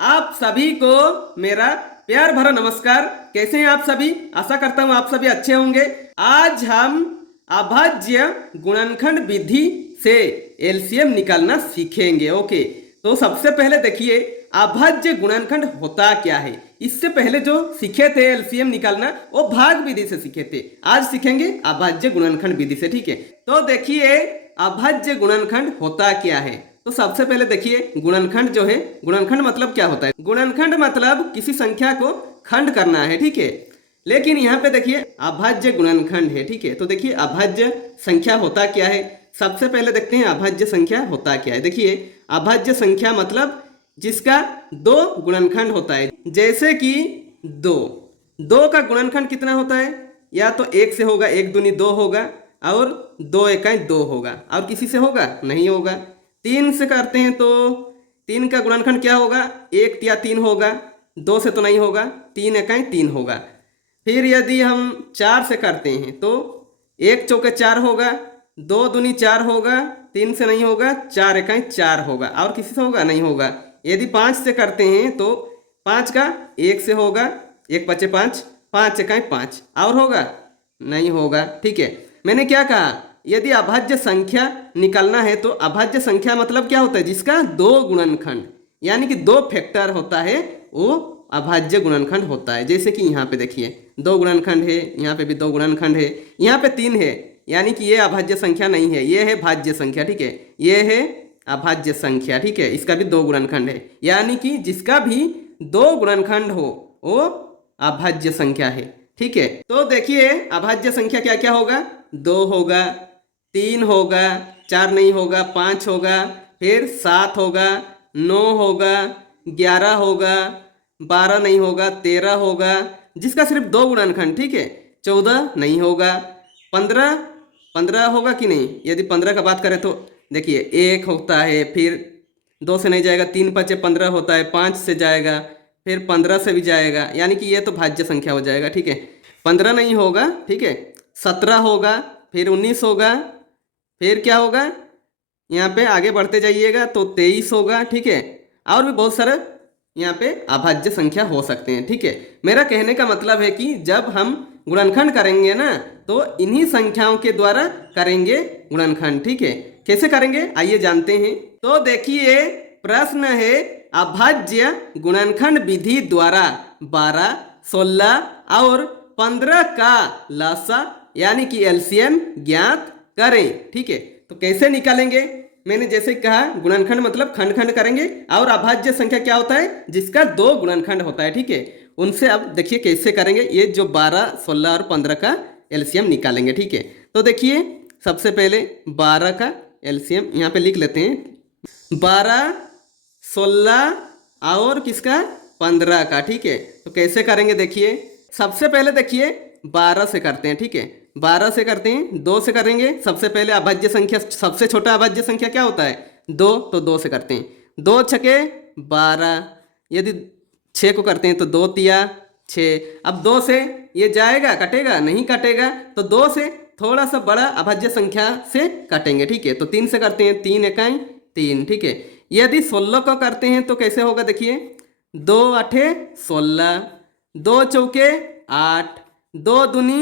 आप सभी को मेरा प्यार भरा नमस्कार। कैसे हैं आप सभी? आशा करता हूं आप सभी अच्छे होंगे। आज हम अभाज्य गुणनखंड विधि से एलसीएम निकालना सीखेंगे। ओके, तो सबसे पहले देखिए अभाज्य गुणनखंड होता क्या है। इससे पहले जो सीखे थे एलसीएम निकालना वो भाग विधि से सीखे थे। आज सीखेंगे अभाज्य गुणनखंड विधि से। ठीक है, तो देखिए अभाज्य गुणनखंड होता क्या है। तो सबसे पहले देखिए गुणनखंड जो है, गुणनखंड मतलब क्या होता है? गुणनखंड मतलब किसी संख्या को खंड करना है। ठीक है, लेकिन यहाँ पे देखिए अभाज्य गुणनखंड है। ठीक है, तो देखिए अभाज्य संख्या होता क्या है। सबसे पहले देखते हैं अभाज्य संख्या होता क्या है। देखिए अभाज्य संख्या मतलब जिसका दो गुणनखंड होता है। जैसे कि दो का गुणनखंड कितना होता है? या तो एक से होगा, एक दूनी दो होगा, और दो इकाई दो होगा, और किसी से होगा नहीं होगा। तीन से करते हैं तो तीन का गुणनखंड क्या होगा? एक या तीन होगा, दो से तो नहीं होगा, तीन इकाई तीन होगा। फिर यदि हम चार से करते हैं तो एक चौके चार होगा, दो दूनी चार होगा, तीन से नहीं होगा, चार इकाई चार होगा, और किसी से होगा नहीं होगा। यदि पाँच से करते हैं तो पाँच का एक से होगा, एक पचे पाँच, पाँच इकाई पाँच, और होगा नहीं होगा। ठीक है, मैंने क्या कहा? यदि अभाज्य संख्या निकालना है तो अभाज्य संख्या मतलब क्या होता है? जिसका दो गुणनखंड यानी कि दो फैक्टर होता है वो अभाज्य गुणनखंड होता है। जैसे कि यहाँ पे देखिए दो गुणनखंड है, यहाँ पे भी दो गुणनखंड है, यहाँ पे तीन है, यानी कि ये अभाज्य संख्या नहीं है, ये है भाज्य संख्या। ठीक है, ये है अभाज्य संख्या। ठीक है, इसका भी दो गुणनखंड है, यानी कि जिसका भी दो गुणनखंड हो वो अभाज्य संख्या है। ठीक है, तो देखिए अभाज्य संख्या क्या क्या होगा? दो होगा, तीन होगा, चार नहीं होगा, पाँच होगा, फिर सात होगा, नौ होगा, 11 होगा, 12 नहीं होगा, 13 होगा, जिसका सिर्फ दो गुणनखंड। ठीक है, 14 नहीं होगा, 15 होगा कि नहीं? यदि 15 का बात करें तो देखिए एक होता है, फिर दो से नहीं जाएगा, तीन पचे 15 होता है, पाँच से जाएगा, फिर 15 से भी जाएगा, यानी कि ये तो भाज्य संख्या हो जाएगा। ठीक है, 15 नहीं होगा। ठीक है, 17 होगा, फिर 19 होगा, फिर क्या होगा? यहाँ पे आगे बढ़ते जाइएगा तो 23 होगा। ठीक है, और भी बहुत सारे यहाँ पे अभाज्य संख्या हो सकते हैं। ठीक है, मेरा कहने का मतलब है कि जब हम गुणनखंड करेंगे ना तो इन्हीं संख्याओं के द्वारा करेंगे गुणनखंड। ठीक है, कैसे करेंगे आइए जानते हैं। तो देखिए प्रश्न है अभाज्य गुणनखंड विधि द्वारा 12, 16 और 15 का लसा यानी कि एलसीएम ज्ञात करें। ठीक है, तो कैसे निकालेंगे? मैंने जैसे कहा गुणनखंड मतलब खंड खंड करेंगे, और अभाज्य संख्या क्या होता है? जिसका दो गुणनखंड होता है। ठीक है, उनसे अब देखिए कैसे करेंगे। ये जो 12, 16 और 15 का एलसीएम निकालेंगे। ठीक है, तो देखिए सबसे पहले 12 का एलसीएम यहाँ पे लिख लेते हैं। 12, 16 और किसका? 15 का। ठीक है, तो कैसे करेंगे देखिए। सबसे पहले देखिए 12 से करते हैं। ठीक है, 12 से करते हैं, 2 से करेंगे। सबसे पहले अभाज्य संख्या, सबसे छोटा अभाज्य संख्या क्या होता है? 2, तो 2 से करते हैं। 2 छके 12, यदि 6 को करते हैं तो 2 तिया 6। अब 2 से ये जाएगा, कटेगा नहीं? कटेगा, तो 2 से थोड़ा सा बड़ा अभाज्य संख्या से काटेंगे। ठीक है, तो 3 से करते हैं, 3 इकाई 3। ठीक है, यदि 16 को करते हैं तो कैसे होगा देखिए। 2 आठे 16, 2 चौके 8, 2 दूनी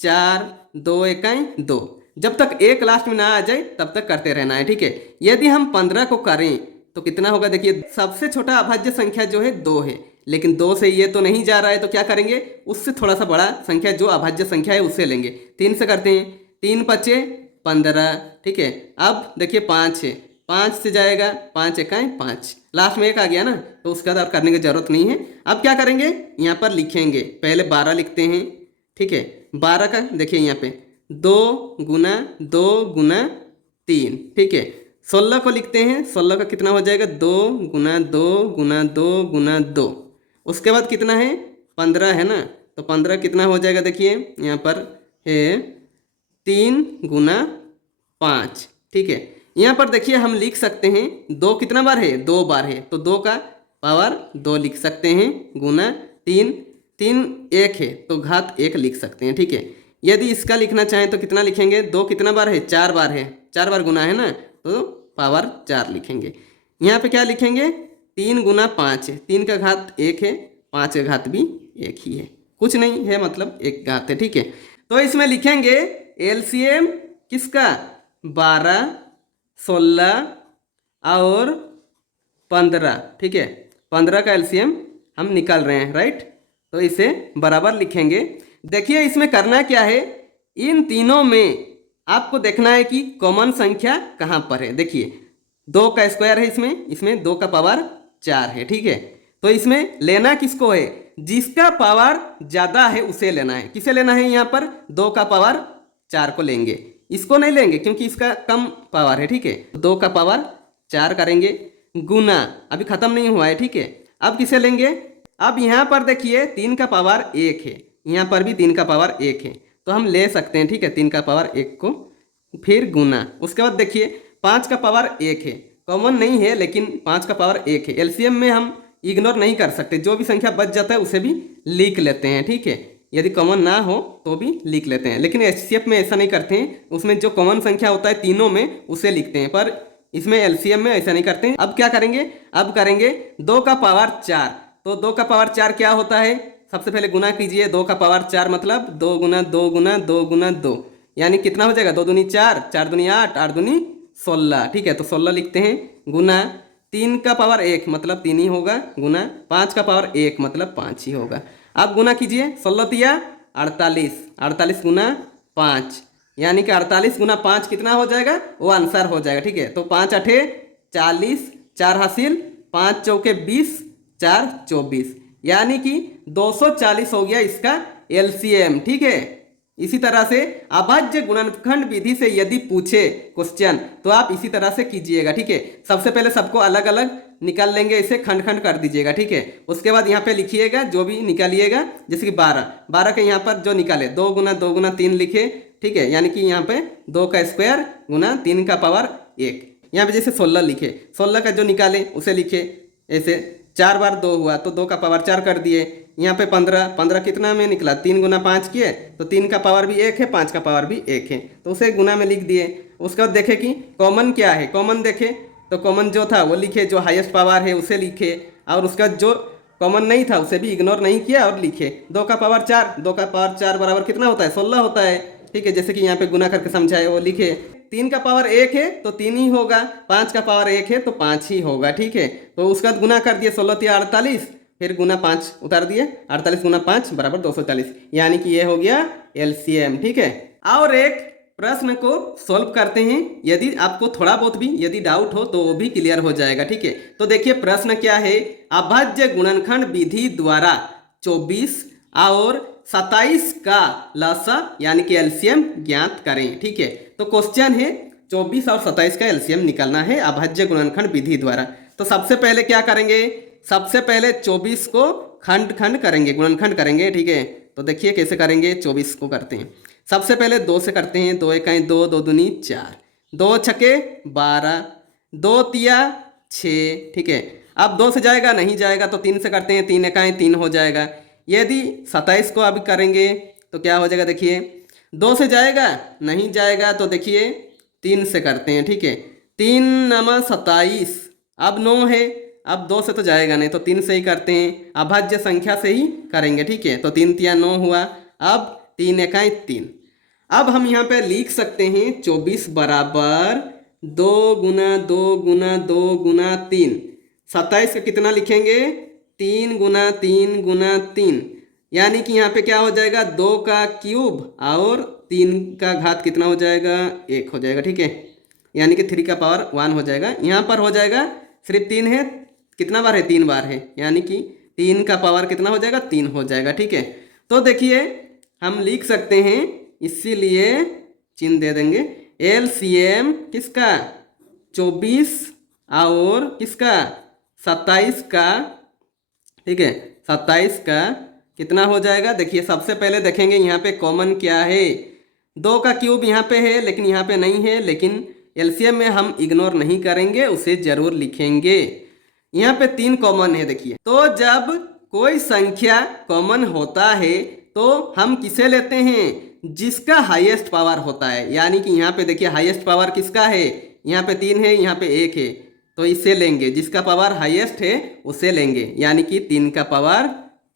4, 2 इकाई 2। जब तक एक लास्ट में ना आ जाए तब तक करते रहना है। ठीक है, यदि हम 15 को करें तो कितना होगा देखिए। सबसे छोटा अभाज्य संख्या जो है 2 है, लेकिन 2 से ये तो नहीं जा रहा है, तो क्या करेंगे? उससे थोड़ा सा बड़ा संख्या जो अभाज्य संख्या है उससे लेंगे। 3 से करते हैं, 3 पचे 15। ठीक है, अब देखिए 5 है, 5 से जाएगा, 5 इकाई 5, लास्ट में एक आ गया ना, तो उसका तो करने की जरूरत नहीं है। अब क्या करेंगे? यहाँ पर लिखेंगे, पहले 12 लिखते हैं। ठीक है, 12 का देखिए यहाँ पे 2 गुना 2 गुना 3। ठीक है, 16 को लिखते हैं। 16 का कितना हो जाएगा? 2 गुना 2 गुना 2 गुना 2। उसके बाद कितना है? 15 है ना, तो 15 कितना हो जाएगा देखिए यहाँ पर है 3 गुना 5। ठीक है, यहाँ पर देखिए हम लिख सकते हैं 2 कितना बार है? 2 बार है, तो 2 का पावर 2 लिख सकते हैं, गुना 3, 3 1 है तो घात 1 लिख सकते हैं। ठीक है, यदि इसका लिखना चाहें तो कितना लिखेंगे? 2 कितना बार है? 4 बार है, 4 बार गुना है ना, तो पावर 4 लिखेंगे। यहाँ पे क्या लिखेंगे? 3 गुना 5 है, 3 का घात 1 है, 5 का घात भी 1 ही है, कुछ नहीं है, मतलब एक घात है, ठीक है। तो इसमें लिखेंगे एलसीएम किसका, 12, 16 और 15, ठीक है। 15 का एलसीएम हम निकाल रहे हैं, राइट। तो इसे बराबर लिखेंगे। देखिए इसमें करना क्या है, इन तीनों में आपको देखना है कि कॉमन संख्या कहाँ पर है। देखिए 2 का स्क्वायर है इसमें, इसमें 2 का पावर 4 है, ठीक है। तो इसमें लेना किसको है, जिसका पावर ज़्यादा है उसे लेना है। किसे लेना है, यहाँ पर 2 का पावर 4 को लेंगे, इसको नहीं लेंगे क्योंकि इसका कम पावर है, ठीक है। 2 का पावर 4 करेंगे, गुना अभी खत्म नहीं हुआ है, ठीक है। अब किसे लेंगे, अब यहाँ पर देखिए 3 का पावर 1 है, यहाँ पर भी 3 का पावर 1 है, तो हम ले सकते हैं, ठीक है। 3 का पावर 1 को फिर गुना, उसके बाद देखिए 5 का पावर 1 है, कॉमन नहीं है लेकिन 5 का पावर 1 है। एलसीएम में हम इग्नोर नहीं कर सकते, जो भी संख्या बच जाता है उसे भी लिख लेते हैं, ठीक है। यदि कॉमन ना हो तो भी लिख लेते हैं, लेकिन एचसीएफ में ऐसा नहीं करते हैं, उसमें जो कॉमन संख्या होता है तीनों में उसे लिखते हैं, पर इसमें एलसीएम में ऐसा नहीं करते हैं। अब क्या करेंगे, अब करेंगे 2 का पावर 4। तो 2 का पावर 4 क्या होता है, सबसे पहले गुना कीजिए। 2 का पावर 4 मतलब 2 गुना 2 गुना 2 गुना 2, यानी कितना हो जाएगा, 2 दूनी 4, 4 दूनी 8, 8 दूनी 16, ठीक है। तो 16 लिखते हैं, गुना 3 का पावर 1 मतलब 3 ही होगा, गुना 5 का पावर 1 मतलब 5 ही होगा। अब गुना कीजिए, 16 तिया 48, 48 गुना 5, यानी कि 48 गुना 5 कितना हो जाएगा, वो आंसर हो जाएगा, ठीक है। तो 5 8 40, 4 हासिल, 5 चौके 20, 4 24, यानी कि 240 हो गया इसका एलसीएम, ठीक है। इसी तरह से अभाज्य गुणनखंड विधि से यदि पूछे क्वेश्चन तो आप इसी तरह से कीजिएगा, ठीक है। सबसे पहले सबको अलग अलग निकाल लेंगे, इसे खंड खंड कर दीजिएगा, ठीक है। उसके बाद यहाँ पे लिखिएगा जो भी निकालिएगा, जैसे कि 12 के यहाँ पर जो निकाले 2 गुना 3 लिखे, ठीक है। यानी कि यहाँ पे 2 का स्क्वायर गुना 3 का पावर 1, यहाँ पे जैसे 16 लिखे, 16 का जो निकाले उसे लिखे, ऐसे 4 बार 2 हुआ तो 2 का पावर 4 कर दिए। यहाँ पे 15 कितना में निकला, 3 गुना 5 किए तो 3 का पावर भी 1 है, 5 का पावर भी 1 है, तो उसे गुना में लिख दिए। उसके बाद देखे कि कॉमन क्या है, कॉमन देखे तो कॉमन जो था वो लिखे, जो हाईएस्ट पावर है उसे लिखे, और उसका जो कॉमन नहीं था उसे भी इग्नोर नहीं किया और लिखे। 2 का पावर 4, 2 का पावर 4 बराबर कितना होता है, 16 होता है, ठीक है। जैसे कि यहाँ पे गुना करके समझाए वो लिखे। 3 का पावर 1 है तो 3 ही होगा, 5 का पावर 1 है तो 5 ही होगा, ठीक है। तो उसका गुना कर दिए, 16 तिया 48, फिर गुना 5 उतार दिए, 48 गुना 5 बराबर 240, यानी कि ये हो गया एलसीएम, ठीक है। और एक प्रश्न को सॉल्व करते हैं, यदि आपको थोड़ा बहुत भी यदि डाउट हो तो वो भी क्लियर हो जाएगा, ठीक है। तो देखिए प्रश्न क्या है, अभाज्य गुणनखंड विधि द्वारा 24 और 27 का लसा यानी कि एलसीएम ज्ञात करें, ठीक है। तो क्वेश्चन है 24 और 27 का एलसीएम निकालना है अभाज्य गुणनखंड विधि द्वारा। तो सबसे पहले क्या करेंगे, सबसे पहले 24 को खंड खंड करेंगे, गुणनखंड करेंगे, ठीक है। तो देखिए कैसे करेंगे, 24 को करते हैं सबसे पहले 2 से करते हैं, 2 एकाई 2, 2 दूनी 4, 2 छके 12, 2 तिया 6, ठीक है। अब 2 से जाएगा नहीं जाएगा तो 3 से करते हैं, 3 एकाई 3 हो जाएगा। यदि 27 को अभी करेंगे तो क्या हो जाएगा, देखिए 2 से जाएगा नहीं जाएगा तो देखिए 3 से करते हैं, ठीक है। 3 नमा 27, अब 9 है, अब 2 से तो जाएगा नहीं तो 3 से ही करते हैं, अभाज्य संख्या से ही करेंगे, ठीक है। तो 3 तिया 9 हुआ, अब 3 एकाई 3। अब हम यहाँ पे लिख सकते हैं 24 बराबर 2 गुना 2 गुना 2 गुना 3। 27 का कितना लिखेंगे, 3 गुना 3 गुना 3, यानी कि यहाँ पे क्या हो जाएगा, 2 का क्यूब और 3 का घात कितना हो जाएगा, 1 हो जाएगा, ठीक है। यानी कि 3 का पावर 1 हो जाएगा। यहाँ पर हो जाएगा सिर्फ 3 है, कितना बार है, 3 बार है, यानी कि 3 का पावर कितना हो जाएगा, 3 हो जाएगा, ठीक है। तो देखिए हम लिख सकते हैं, इसीलिए चिन्ह दे देंगे, एलसीएम किसका 24 और किसका 27 का, ठीक है। 27 का कितना हो जाएगा, देखिए सबसे पहले देखेंगे यहाँ पे कॉमन क्या है, 2 का क्यूब यहाँ पे है लेकिन यहाँ पे नहीं है, लेकिन एलसीएम में हम इग्नोर नहीं करेंगे, उसे जरूर लिखेंगे। यहाँ पे 3 कॉमन है, देखिए। तो जब कोई संख्या कॉमन होता है तो हम किसे लेते हैं, जिसका हाईएस्ट पावर होता है, यानी कि यहाँ पे देखिए हाईएस्ट पावर किसका है, यहाँ पे 3 है, यहाँ पे 1 है, तो इसे लेंगे, जिसका पावर हाईएस्ट है उसे लेंगे, यानी कि 3 का पावर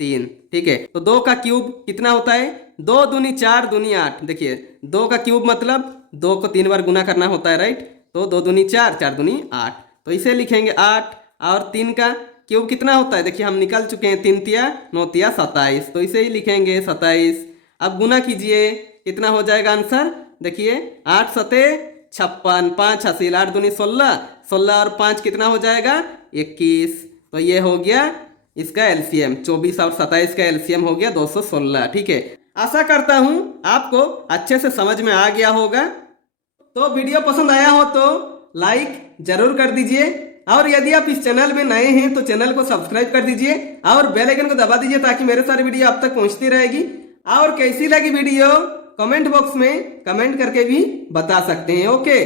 3। ठीक है, तो 2 का क्यूब कितना होता है? 2 दूनी 4 दूनी 8। देखिए 2 का क्यूब मतलब 2 को 3 बार गुना करना होता है, राइट? तो 2 दूनी 4, 4 दूनी 8, तो इसे लिखेंगे 8। और 3 का क्यूब कितना होता है? देखिए हम निकल चुके हैं, 3 तिया 9 तिया 27, तो इसे ही लिखेंगे 27। अब गुना कीजिए, कितना हो जाएगा आंसर? देखिए 8 सते 56, 5 हासिल, 8 दूनी 16, 16 और 5 कितना हो जाएगा? 21। तो ये हो गया इसका एलसीएम, 24 और 27 का एलसीएम हो गया 216। ठीक है, आशा करता हूं आपको अच्छे से समझ में आ गया होगा। तो वीडियो पसंद आया हो तो लाइक जरूर कर दीजिए, और यदि आप इस चैनल में नए हैं तो चैनल को सब्सक्राइब कर दीजिए और बेल आइकन को दबा दीजिए, ताकि मेरे सारी वीडियो आप तक पहुंचती रहेगी। और कैसी लगी वीडियो कमेंट बॉक्स में कमेंट करके भी बता सकते हैं। ओके।